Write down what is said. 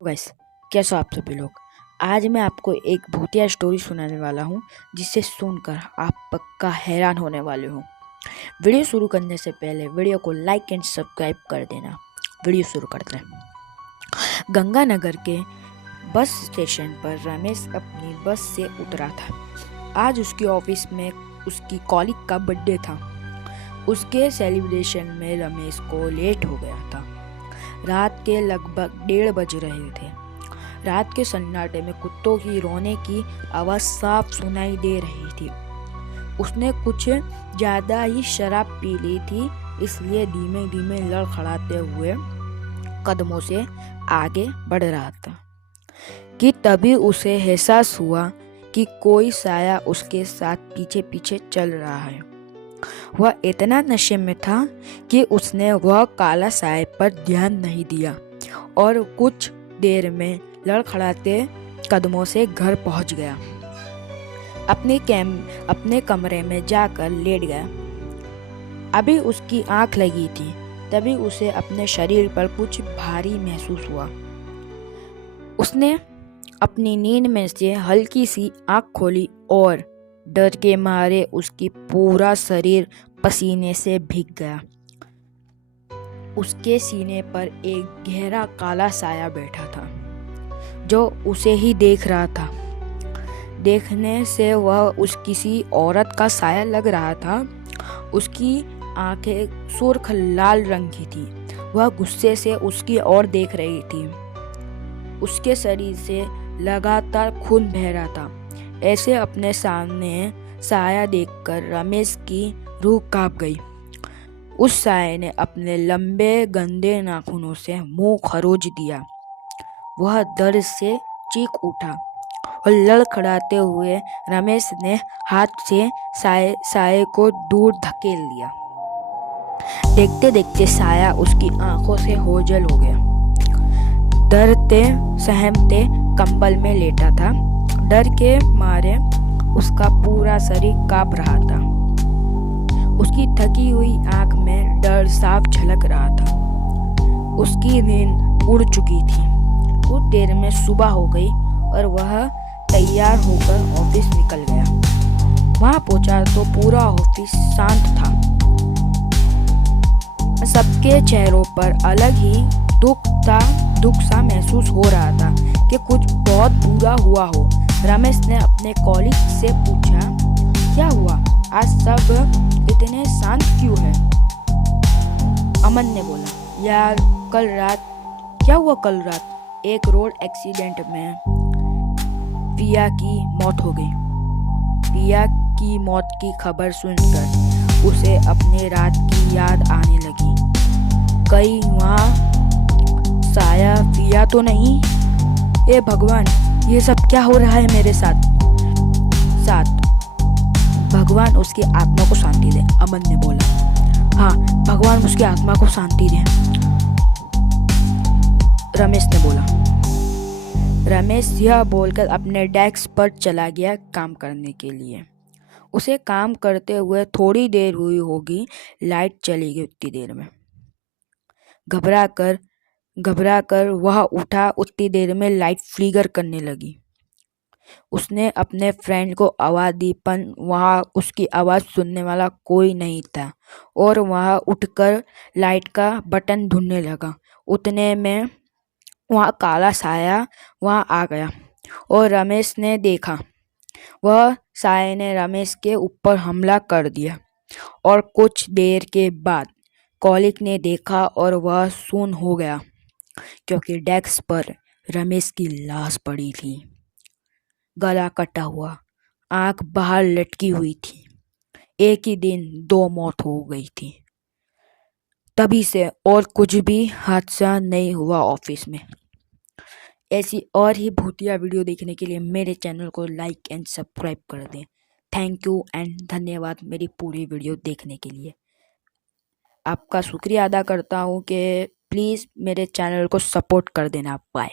Guys, कैसे हो आप सभी लोग। आज मैं आपको एक भूतिया स्टोरी सुनाने वाला हूँ जिसे सुनकर आप पक्का हैरान होने वाले हो। वीडियो शुरू करने से पहले वीडियो को लाइक एंड सब्सक्राइब कर देना। वीडियो शुरू करते हैं। गंगानगर के बस स्टेशन पर रमेश अपनी बस से उतरा था। आज उसके ऑफिस में उसकी कॉलीग का बर्थडे था। उसके सेलिब्रेशन में रमेश को लेट हो गया था। रात के लगभग 1:30 बज रहे थे। रात के सन्नाटे में कुत्तों की रोने की आवाज़ साफ सुनाई दे रही थी। उसने कुछ ज़्यादा ही शराब पी ली थी, इसलिए धीमे धीमे लड़खड़ाते हुए कदमों से आगे बढ़ रहा था कि तभी उसे एहसास हुआ कि कोई साया उसके साथ पीछे पीछे चल रहा है। वह इतना नशे में था कि उसने वह काला साए पर ध्यान नहीं दिया और कुछ देर में लड़खड़ाते कदमों से घर पहुंच गया। अपने कमरे में जाकर लेट गया। अभी उसकी आंख लगी थी, तभी उसे अपने शरीर पर कुछ भारी महसूस हुआ। उसने अपनी नींद में से हल्की सी आंख खोली और डर के मारे उसकी पूरा शरीर पसीने से भीग गया। उसके सीने पर एक गहरा काला साया बैठा था जो उसे ही देख रहा था। देखने से वह किसी औरत का साया लग रहा था। उसकी आंखें सुर्ख लाल रंग की थी। वह गुस्से से उसकी ओर देख रही थी। उसके शरीर से लगातार खून बह रहा था। ऐसे अपने सामने साया देखकर रमेश की रूह कांप गई। उस साये ने अपने लंबे गंदे नाखूनों से मुंह खरोच दिया। वह दर्द से चीख उठा और लड़खड़ाते हुए रमेश ने हाथ से साये को दूर धकेल दिया। देखते देखते साया उसकी आंखों से ओझल हो गया। डरते सहमते कंबल में लेटा था। डर के मारे उसका पूरा शरीर कांप रहा था। उसकी थकी हुई आंख में डर साफ झलक रहा था। उसकी नींद उड़ चुकी थी। कुछ देर में सुबह हो गई और वह तैयार होकर ऑफिस निकल गया। वहां पहुंचा तो पूरा ऑफिस शांत था। सबके चेहरों पर अलग ही दुख सा महसूस हो रहा था कि कुछ बहुत बुरा हुआ हो। रमेश ने अपने कॉलीग से पूछा, क्या हुआ, आज सब इतने शांत क्यों है? अमन ने बोला, यार कल रात क्या हुआ? कल रात एक रोड एक्सीडेंट में पिया की मौत हो गई। पिया की मौत की खबर सुनकर उसे अपने रात की याद आने लगी। कहीं वहाँ साया पिया तो नहीं? ए भगवान, ये सब क्या हो रहा है मेरे साथ? भगवान उसकी आत्मा को शांति दे, अमन ने बोला। हाँ, भगवान उसकी आत्मा को शांति दे, रमेश ने बोला। रमेश यह बोलकर अपने डेस्क पर चला गया काम करने के लिए। उसे काम करते हुए थोड़ी देर हुई होगी, लाइट चली गई उतनी देर में। घबरा कर वह उठा। उतनी देर में लाइट फ्लिकर करने लगी। उसने अपने फ्रेंड को आवाज़ दी, पर वहाँ उसकी आवाज़ सुनने वाला कोई नहीं था और वह उठकर लाइट का बटन ढूंढने लगा। उतने में वहाँ काला साया वहाँ आ गया और रमेश ने देखा। वह साये ने रमेश के ऊपर हमला कर दिया और कुछ देर के बाद कॉलीग ने देखा और वह सुन्न हो गया क्योंकि डेस्क पर रमेश की लाश पड़ी थी, गला कटा हुआ, आंख बाहर लटकी हुई थी। एक ही दिन 2 मौत हो गई थी। तभी से और कुछ भी हादसा नहीं हुआ ऑफिस में। ऐसी और ही भूतिया वीडियो देखने के लिए मेरे चैनल को लाइक एंड सब्सक्राइब कर दें। थैंक यू एंड धन्यवाद मेरी पूरी वीडियो देखने के लिए। आपका शुक्रिया अदा करता हूँ कि प्लीज़ मेरे चैनल को सपोर्ट कर देना। बाय।